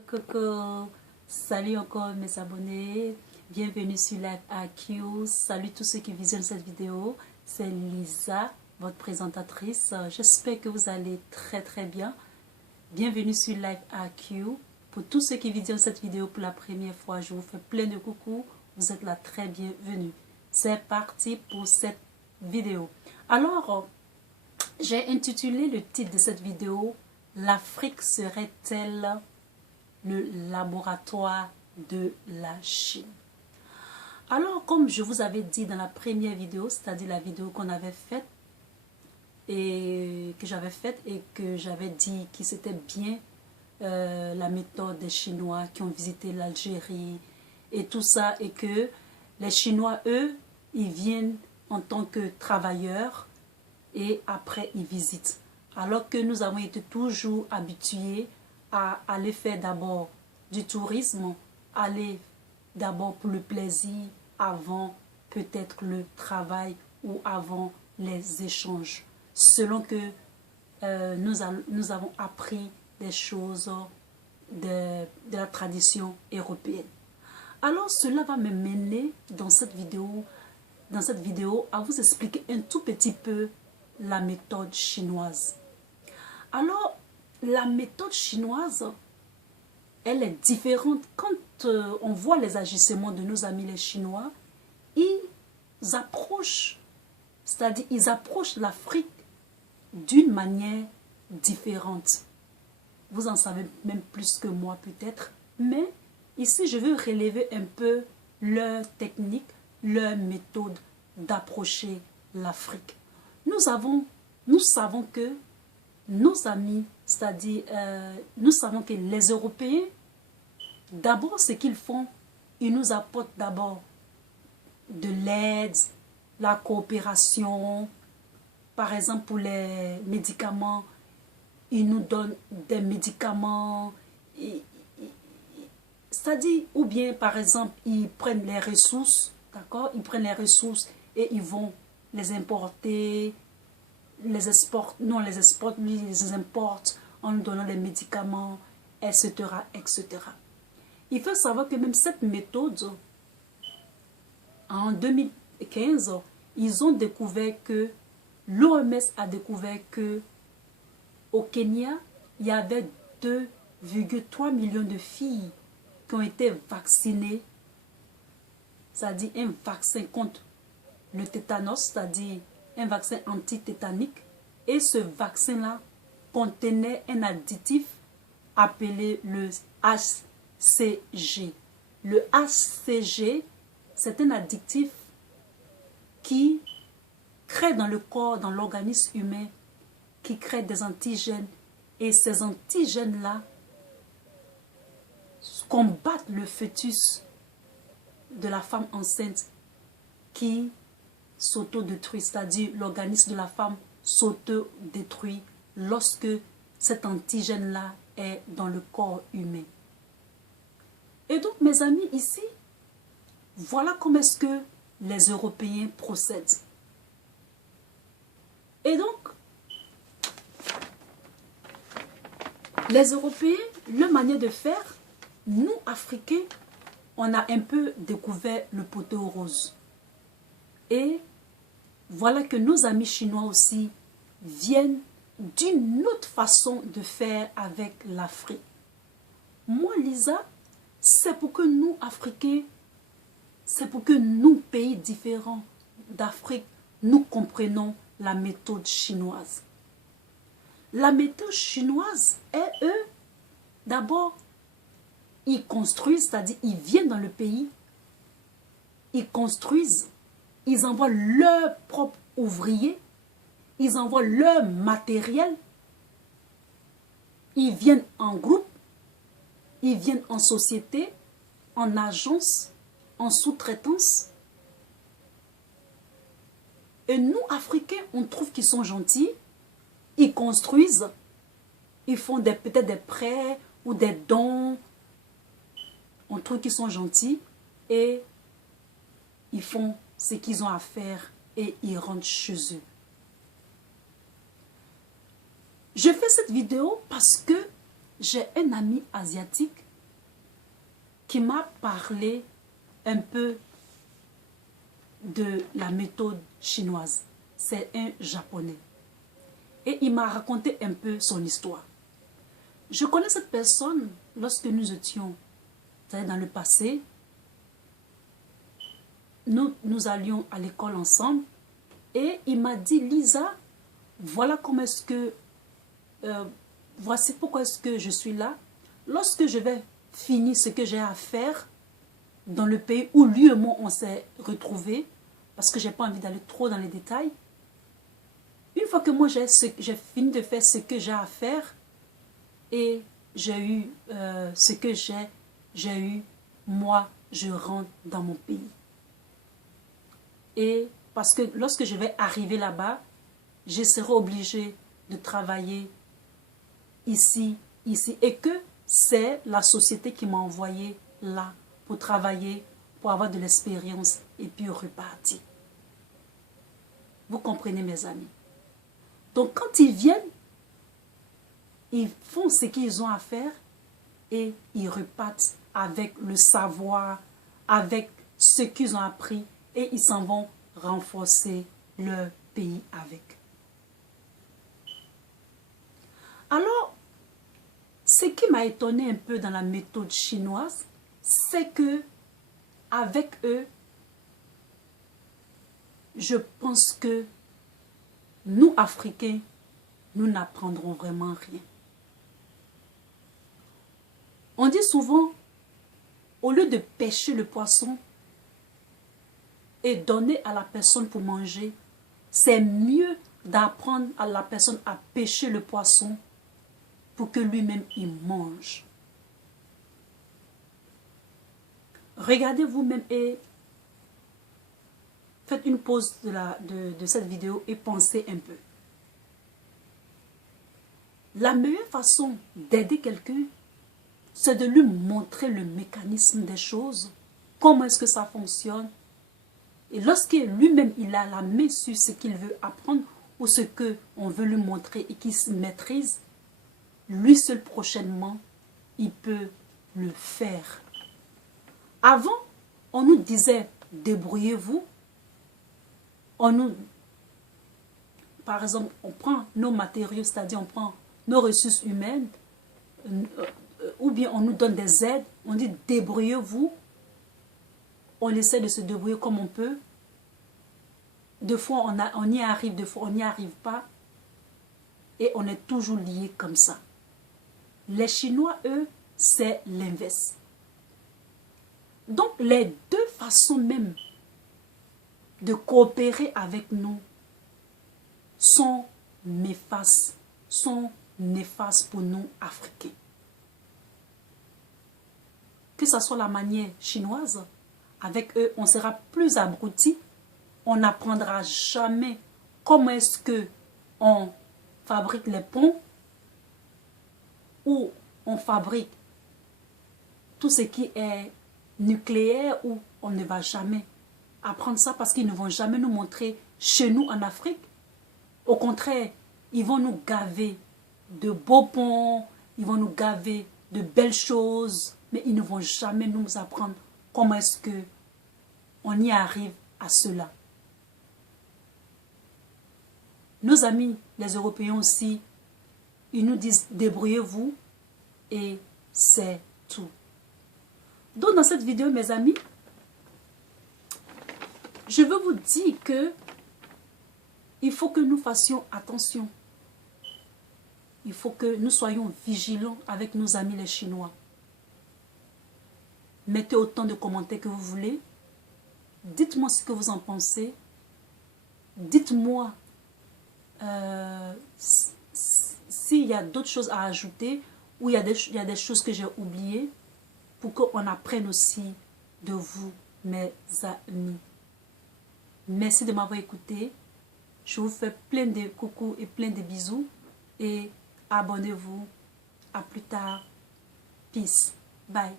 Coucou, salut encore mes abonnés, bienvenue sur Live AQ, salut tous ceux qui visionnent cette vidéo, c'est Lisa, votre présentatrice, j'espère que vous allez très bien, bienvenue sur Live AQ, pour tous ceux qui visionnent cette vidéo pour la première fois, je vous fais plein de coucou, vous êtes là très bienvenue, c'est parti pour cette vidéo. Alors, j'ai intitulé le titre de cette vidéo, l'Afrique serait-elle le laboratoire de la Chine? Alors, comme je vous avais dit dans la première vidéo, c'est-à-dire la vidéo qu'on avait faite et que j'avais dit que c'était bien la méthode des Chinois qui ont visité l'Algérie et tout ça, et que les Chinois, eux, ils viennent en tant que travailleurs et après ils visitent. Alors que nous avons été toujours habitués à aller faire d'abord du tourisme, aller d'abord pour le plaisir avant peut-être le travail ou avant les échanges. Selon que nous avons appris des choses de la tradition européenne. Alors cela va me mener dans cette vidéo à vous expliquer un tout petit peu la méthode chinoise. Alors, la méthode chinoise, elle est différente. Quand on voit les agissements de nos amis les Chinois, ils approchent, c'est-à-dire ils approchent l'Afrique d'une manière différente. Vous en savez même plus que moi peut-être, mais ici je veux relever un peu leur technique, leur méthode d'approcher l'Afrique. Nous savons que nos amis, c'est-à-dire nous savons que les Européens, d'abord ce qu'ils font, ils nous apportent d'abord de l'aide, la coopération. Par exemple, pour les médicaments, ils nous donnent des médicaments, c'est-à-dire, ou bien par exemple, ils prennent les ressources, d'accord? Ils prennent les ressources et ils vont les importer, les exportent, non les exportent, lui ils les importent en nous donnant les médicaments, etc., etc. Il faut savoir que même cette méthode, en 2015, ils ont découvert que, l'OMS a découvert que au Kenya, il y avait 2,3 millions de filles qui ont été vaccinées, c'est-à-dire un vaccin contre le tétanos, c'est-à-dire un vaccin antitétanique, et ce vaccin-là contenait un additif appelé le HCG. Le HCG, c'est un additif qui crée dans le corps, dans l'organisme humain, qui crée des antigènes, et ces antigènes-là combattent le fœtus de la femme enceinte qui s'auto-détruit, c'est-à-dire l'organisme de la femme s'auto-détruit lorsque cet antigène-là est dans le corps humain. Et donc, mes amis, ici, voilà comment est-ce que les Européens procèdent. Et donc, les Européens, leur manière de faire, nous, Africains, on a un peu découvert le poteau rose. Et voilà que nos amis chinois aussi viennent d'une autre façon de faire avec l'Afrique. Moi, Lisa, c'est pour que nous, Africains, c'est pour que nous, pays différents d'Afrique, nous comprenons la méthode chinoise. La méthode chinoise est, eux, d'abord, ils construisent, c'est-à-dire ils viennent dans le pays, ils construisent, ils envoient leurs propres ouvriers, ils envoient leur matériel, ils viennent en groupe, ils viennent en société, en agence, en sous-traitance. Et nous, Africains, on trouve qu'ils sont gentils, ils construisent, ils font peut-être des prêts ou des dons, on trouve qu'ils sont gentils et ils font ce qu'ils ont à faire et ils rentrent chez eux. Je fais cette vidéo parce que j'ai un ami asiatique qui m'a parlé un peu de la méthode chinoise. C'est un Japonais. Et il m'a raconté un peu son histoire. Je connais cette personne lorsque nous étions dans le passé. Nous allions à l'école ensemble. Et il m'a dit, Lisa, voilà comment est-ce que... voici pourquoi est-ce que je suis là. Lorsque je vais finir ce que j'ai à faire dans le pays où lui et moi on s'est retrouvés, parce que je n'ai pas envie d'aller trop dans les détails, une fois que moi j'ai fini de faire ce que j'ai à faire et j'ai eu ce que j'ai eu, moi je rentre dans mon pays. Et parce que lorsque je vais arriver là-bas, je serai obligée de travailler ici, et que c'est la société qui m'a envoyé là pour travailler, pour avoir de l'expérience et puis repartir. Vous comprenez mes amis? Donc quand ils viennent, ils font ce qu'ils ont à faire et ils repartent avec le savoir, avec ce qu'ils ont appris et ils s'en vont renforcer leur pays avec. Alors, ce qui m'a étonné un peu dans la méthode chinoise, c'est que avec eux, je pense que nous, Africains, nous n'apprendrons vraiment rien. On dit souvent, au lieu de pêcher le poisson et donner à la personne pour manger, c'est mieux d'apprendre à la personne à pêcher le poisson pour que lui-même il mange. Regardez vous-même et faites une pause de cette vidéo et pensez un peu. La meilleure façon d'aider quelqu'un, c'est de lui montrer le mécanisme des choses, comment est-ce que ça fonctionne. Et lorsque lui-même il a la main sur ce qu'il veut apprendre ou ce qu'on veut lui montrer et qu'il se maîtrise, lui seul prochainement, il peut le faire. Avant, on nous disait, débrouillez-vous. Par exemple, on prend nos matériaux, c'est-à-dire on prend nos ressources humaines, ou bien on nous donne des aides, on dit, débrouillez-vous. On essaie de se débrouiller comme on peut. Des fois, on y arrive, des fois, on n'y arrive pas. Et on est toujours liés comme ça. Les Chinois, eux, c'est l'inverse. Donc, les deux façons même de coopérer avec nous sont néfastes pour nous, Africains. Que ce soit la manière chinoise, avec eux, on sera plus abrutis. On n'apprendra jamais comment est-ce qu'on fabrique les ponts ou on fabrique tout ce qui est nucléaire, ou on ne va jamais apprendre ça parce qu'ils ne vont jamais nous montrer chez nous en Afrique. Au contraire, ils vont nous gaver de beaux ponts, ils vont nous gaver de belles choses, mais ils ne vont jamais nous apprendre comment est-ce que on y arrive à cela. Nos amis, les Européens aussi, ils nous disent débrouillez-vous et c'est tout. Donc dans cette vidéo, mes amis, je veux vous dire que il faut que nous fassions attention. Il faut que nous soyons vigilants avec nos amis les Chinois. Mettez autant de commentaires que vous voulez. Dites-moi ce que vous en pensez. Dites-moi s'il y a d'autres choses à ajouter ou il y a des choses que j'ai oubliées pour qu'on apprenne aussi de vous, mes amis. Merci de m'avoir écouté. Je vous fais plein de coucou et plein de bisous. Et abonnez-vous. À plus tard. Peace. Bye.